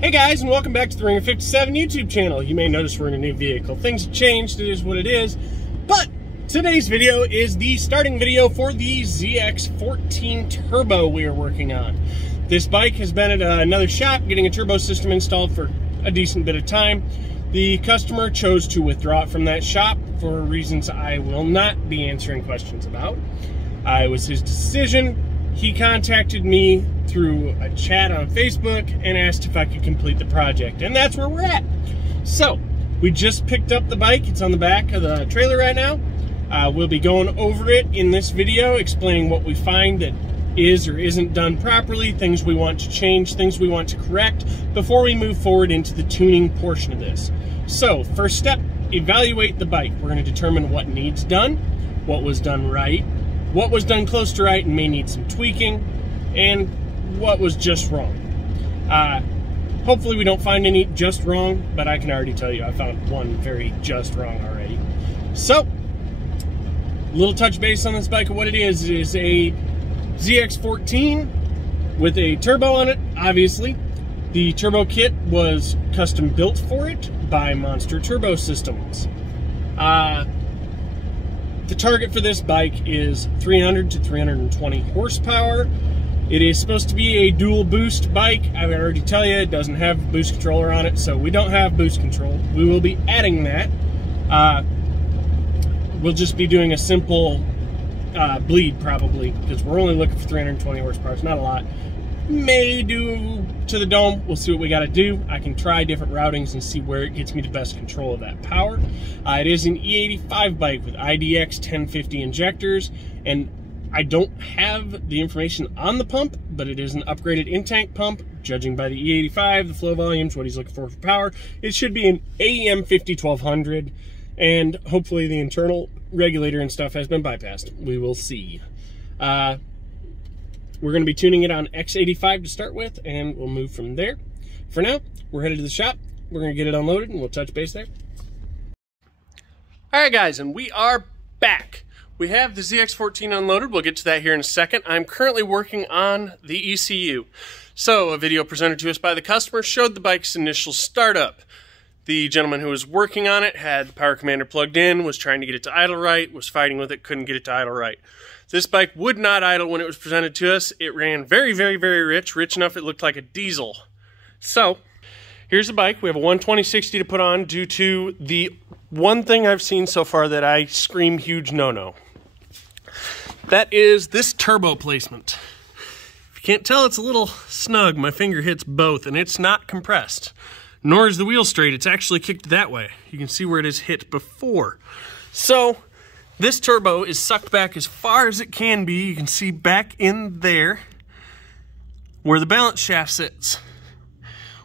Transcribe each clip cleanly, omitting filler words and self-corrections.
Hey guys, and welcome back to the Ringer 57 YouTube channel. You may notice we're in a new vehicle. Things have changed, it is what it is. But today's video is the starting video for the ZX14 Turbo we are working on. This bike has been at another shop getting a turbo system installed for a decent bit of time. The customer chose to withdraw it from that shop for reasons I will not be answering questions about. It was his decision. He contacted me through a chat on Facebook and asked if I could complete the project, and that's where we're at. So, we just picked up the bike. It's on the back of the trailer right now. We'll be going over it in this video, explaining what we find that is or isn't done properly, things we want to change, things we want to correct, before we move forward into the tuning portion of this. So, first step, evaluate the bike. We're going to determine what needs done, what was done right, what was done close to right and may need some tweaking, and what was just wrong. Hopefully we don't find any just wrong, but I can already tell you I found one very just wrong already. So, a little touch base on this bike of what it is. It is a ZX14 with a turbo on it, obviously. The turbo kit was custom built for it by Monster Turbo Systems. The target for this bike is 300 to 320 horsepower. It is supposed to be a dual boost bike. I would already tell you it doesn't have a boost controller on it, so we don't have boost control. We will be adding that. We'll just be doing a simple bleed probably, because we're only looking for 320 horsepower. It's not a lot. May do to the dome. We'll see what we got to do. I can try different routings and see where it gets me the best control of that power. It is an E85 bike with ZX14 injectors, and I don't have the information on the pump, but it is an upgraded in-tank pump. Judging by the E85, the flow volumes, what he's looking for power, it should be an AEM 50-1200, and hopefully the internal regulator and stuff has been bypassed. We will see. We're going to be tuning it on X85 to start with, and we'll move from there. For now, we're headed to the shop. We're going to get it unloaded, and we'll touch base there. All right, guys, and we are back. We have the ZX14 unloaded. We'll get to that here in a second. I'm currently working on the ECU. So, a video presented to us by the customer showed the bike's initial startup. The gentleman who was working on it had the power commander plugged in, was trying to get it to idle right, was fighting with it, couldn't get it to idle right. This bike would not idle when it was presented to us. It ran very, very, very rich enough it looked like a diesel. So, here's the bike. We have a 120/60 to put on due to the one thing I've seen so far that I scream huge no-no. That is this turbo placement. If you can't tell, it's a little snug. My finger hits both, and it's not compressed. Nor is the wheel straight. It's actually kicked that way. You can see where it has hit before. So, this turbo is sucked back as far as it can be. You can see back in there where the balance shaft sits.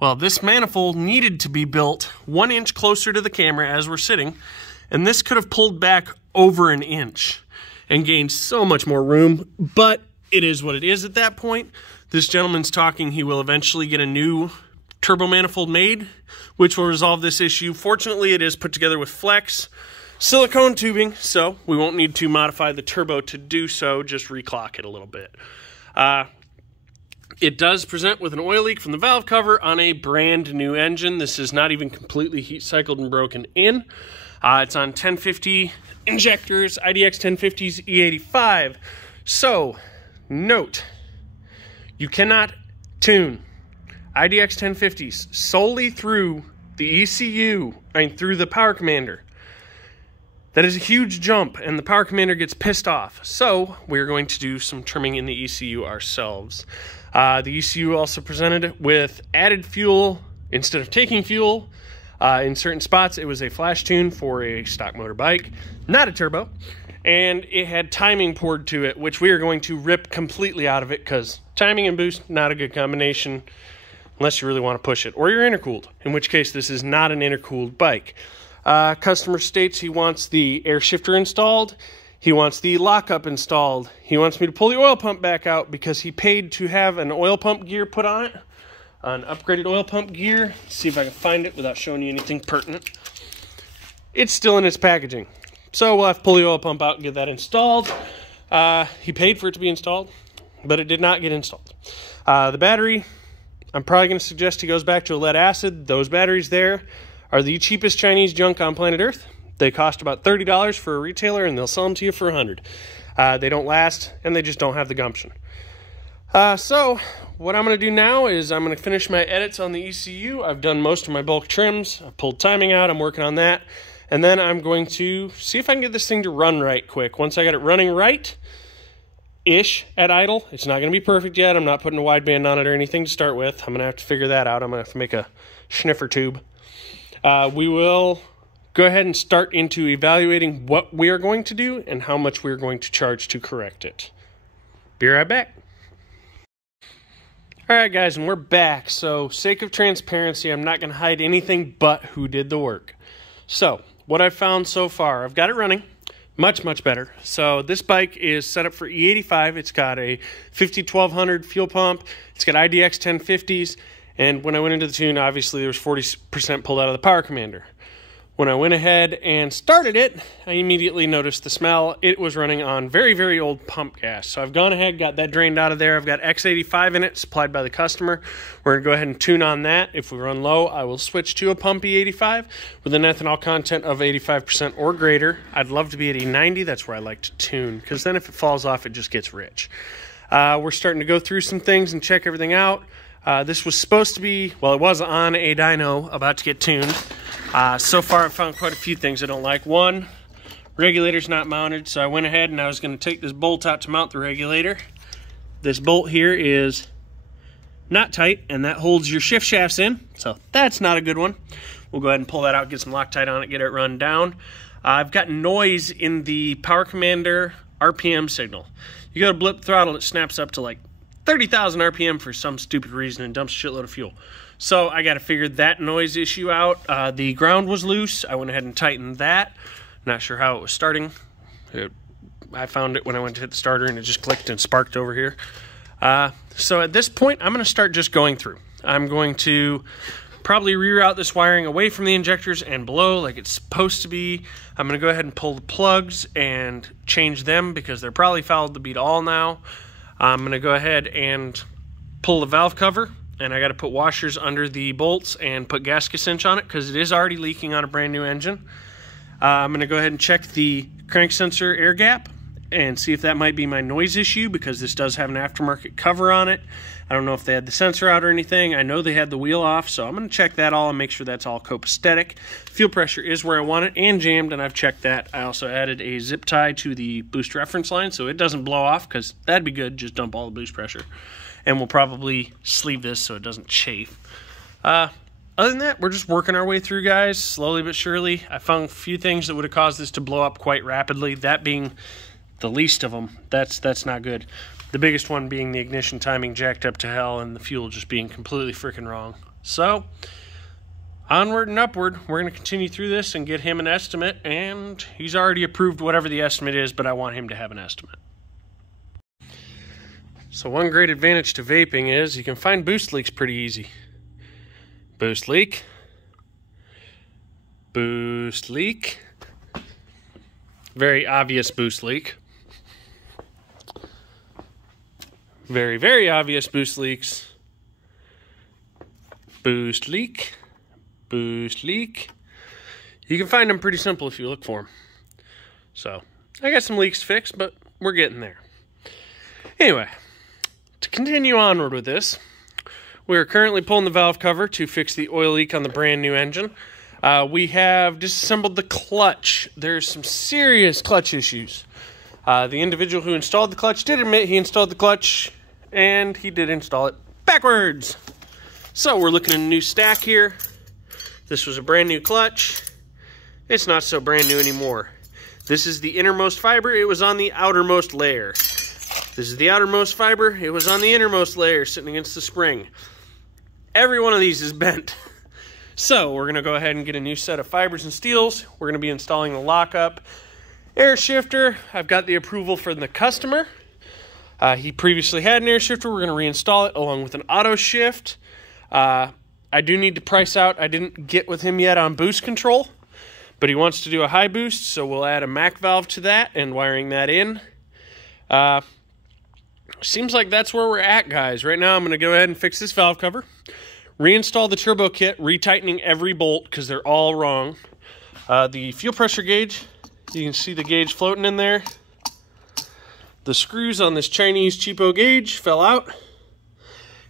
Well, this manifold needed to be built 1 inch closer to the camera as we're sitting, and this could have pulled back over an inch and gained so much more room, but it is what it is at that point. This gentleman's talking he will eventually get a new turbo manifold made, which will resolve this issue. Fortunately, it is put together with flex silicone tubing, so we won't need to modify the turbo to do so, just reclock it a little bit. It does present with an oil leak from the valve cover on a brand new engine. This is not even completely heat cycled and broken in. It's on 1050 injectors, ZX1050's E85. So, note, you cannot tune ZX1050s solely through the ECU, through the power commander. That is a huge jump, and the power commander gets pissed off. So, we're going to do some trimming in the ECU ourselves. The ECU also presented with added fuel instead of taking fuel. In certain spots, it was a flash tune for a stock motor bike, not a turbo. And it had timing poured to it, which we are going to rip completely out of it, because timing and boost, not a good combination, unless you really want to push it. Or you're intercooled, in which case this is not an intercooled bike. Customer states he wants the air shifter installed. He wants the lockup installed. He wants me to pull the oil pump back out because he paid to have an oil pump gear put on it. An upgraded oil pump gear. Let's see if I can find it without showing you anything pertinent. It's still in its packaging. So we'll have to pull the oil pump out and get that installed. He paid for it to be installed, but it did not get installed. The battery, I'm probably going to suggest he goes back to a lead acid. Those batteries there are the cheapest Chinese junk on planet Earth. They cost about $30 for a retailer, and they'll sell them to you for $100. They don't last, and they just don't have the gumption. So what I'm going to do now is I'm going to finish my edits on the ECU. I've done most of my bulk trims. I've pulled timing out. I'm working on that. And then I'm going to see if I can get this thing to run right quick. Once I got it running right-ish at idle, it's not going to be perfect yet. I'm not putting a wideband on it or anything to start with. I'm going to have to figure that out. I'm going to have to make a sniffer tube. We will go ahead and start into evaluating what we are going to do and how much we're going to charge to correct it. Be right back. Alright guys, and we're back. So, sake of transparency, I'm not going to hide anything but who did the work. So, what I've found so far, I've got it running much, much better. So, this bike is set up for E85. It's got a 50-1200 fuel pump. It's got IDX 1050s. And when I went into the tune, obviously there was 40% pulled out of the power commander. When I went ahead and started it, I immediately noticed the smell. It was running on very, very old pump gas. So I've gone ahead, got that drained out of there. I've got X85 in it, supplied by the customer. We're going to go ahead and tune on that. If we run low, I will switch to a pump E85 with an ethanol content of 85% or greater. I'd love to be at E90. That's where I like to tune, because then if it falls off, it just gets rich. We're starting to go through some things and check everything out. This was supposed to be, well, it was on a dyno about to get tuned. So far, I've found quite a few things I don't like. One, regulator's not mounted, so I went ahead and I was going to take this bolt out to mount the regulator. This bolt here is not tight, and that holds your shift shafts in, so that's not a good one. We'll go ahead and pull that out, get some Loctite on it, get it run down. I've got noise in the Power Commander RPM signal. You go to blip throttle, it snaps up to like 30,000 RPM for some stupid reason and dumps a shitload of fuel. So I got to figure that noise issue out. The ground was loose. I went ahead and tightened that. Not sure how it was starting. I found it when I went to hit the starter and it just clicked and sparked over here. So at this point, I'm going to start just going through. I'm going to probably reroute this wiring away from the injectors and below like it's supposed to be. I'm going to go ahead and pull the plugs and change them because they're probably fouled to beat all now. I'm going to go ahead and pull the valve cover, and I got to put washers under the bolts and put gasket cinch on it because it is already leaking on a brand new engine. I'm going to go ahead and check the crank sensor air gap and see if that might be my noise issue because this does have an aftermarket cover on it. I don't know if they had the sensor out or anything. I know they had the wheel off, so I'm going to check that all and make sure that's all copacetic. Fuel pressure is where I want it and jammed, and I've checked that. I also added a zip tie to the boost reference line so it doesn't blow off because that'd be good. Just dump all the boost pressure. And we'll probably sleeve this so it doesn't chafe. Other than that, we're just working our way through, guys, slowly but surely. I found a few things that would have caused this to blow up quite rapidly, that being the least of them. That's not good. The biggest one being the ignition timing jacked up to hell and the fuel just being completely freaking wrong. So, onward and upward. We're going to continue through this and get him an estimate, and he's already approved whatever the estimate is, but I want him to have an estimate. So one great advantage to vaping is you can find boost leaks pretty easy. Boost leak. Boost leak. Very obvious boost leak. Very, very obvious boost leaks. Boost leak. Boost leak. You can find them pretty simple if you look for them. So, I got some leaks fixed, but we're getting there. Anyway, to continue onward with this, we are currently pulling the valve cover to fix the oil leak on the brand new engine. We have disassembled the clutch. There's some serious clutch issues. The individual who installed the clutch did admit he installed the clutch, and he did install it backwards. So we're looking at a new stack here. This was a brand new clutch. It's not so brand new anymore. This is the innermost fiber. It was on the outermost layer. This is the outermost fiber. It was on the innermost layer sitting against the spring. Every one of these is bent. So we're going to go ahead and get a new set of fibers and steels. We're going to be installing the lockup air shifter. I've got the approval from the customer. He previously had an air shifter. We're going to reinstall it along with an auto shift. I do need to price out. I didn't get with him yet on boost control, but he wants to do a high boost, so we'll add a MAC valve to that and wiring that in. seems like that's where we're at, guys. Right now I'm going to go ahead and fix this valve cover, reinstall the turbo kit, retightening every bolt because they're all wrong. The fuel pressure gauge, you can see the gauge floating in there. The screws on this Chinese cheapo gauge fell out.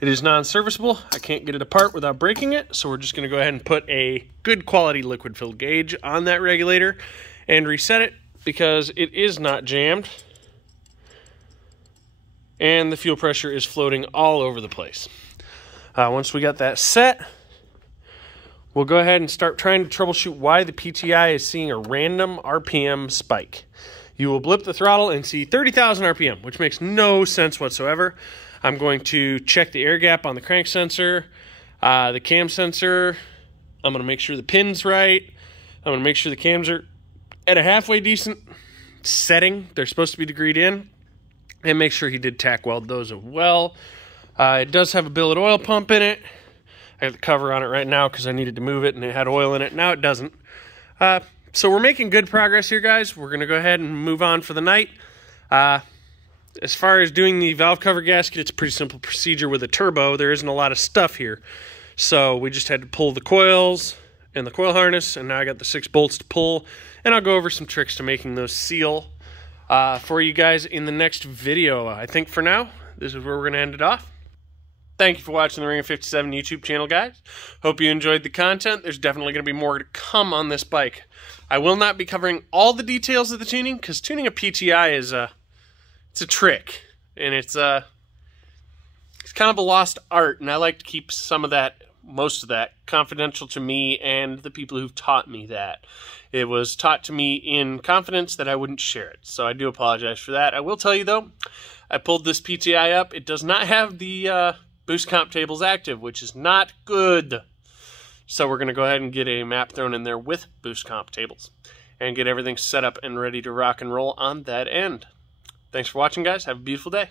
It is non-serviceable. I can't get it apart without breaking it, so we're just going to go ahead and put a good quality liquid-filled gauge on that regulator and reset it because it is not jammed. And the fuel pressure is floating all over the place. Once we got that set, we'll go ahead and start trying to troubleshoot why the PTI is seeing a random RPM spike. You will blip the throttle and see 30,000 RPM, which makes no sense whatsoever. I'm going to check the air gap on the crank sensor, the cam sensor. I'm going to make sure the pin's right. I'm going to make sure the cams are at a halfway decent setting. They're supposed to be degreed in. And make sure he did tack weld those as well. It does have a billet oil pump in it. I got the cover on it right now because I needed to move it and it had oil in it. Now it doesn't. So we're making good progress here, guys. We're going to go ahead and move on for the night. As far as doing the valve cover gasket, it's a pretty simple procedure with a turbo. There isn't a lot of stuff here. So we just had to pull the coils and the coil harness, and now I got the 6 bolts to pull. And I'll go over some tricks to making those seal for you guys in the next video. I think for now, this is where we're going to end it off. Thank you for watching the Ring of 57 YouTube channel, guys. Hope you enjoyed the content. There's definitely going to be more to come on this bike. I will not be covering all the details of the tuning, because tuning a PTI is it's a trick, and it's kind of a lost art, and I like to keep some of that, most of that, confidential to me and the people who've taught me that. It was taught to me in confidence that I wouldn't share it, so I do apologize for that. I will tell you, though, I pulled this PTI up. It does not have the boost comp tables active, which is not good. So we're going to go ahead and get a map thrown in there with boost comp tables and get everything set up and ready to rock and roll on that end. Thanks for watching, guys. Have a beautiful day.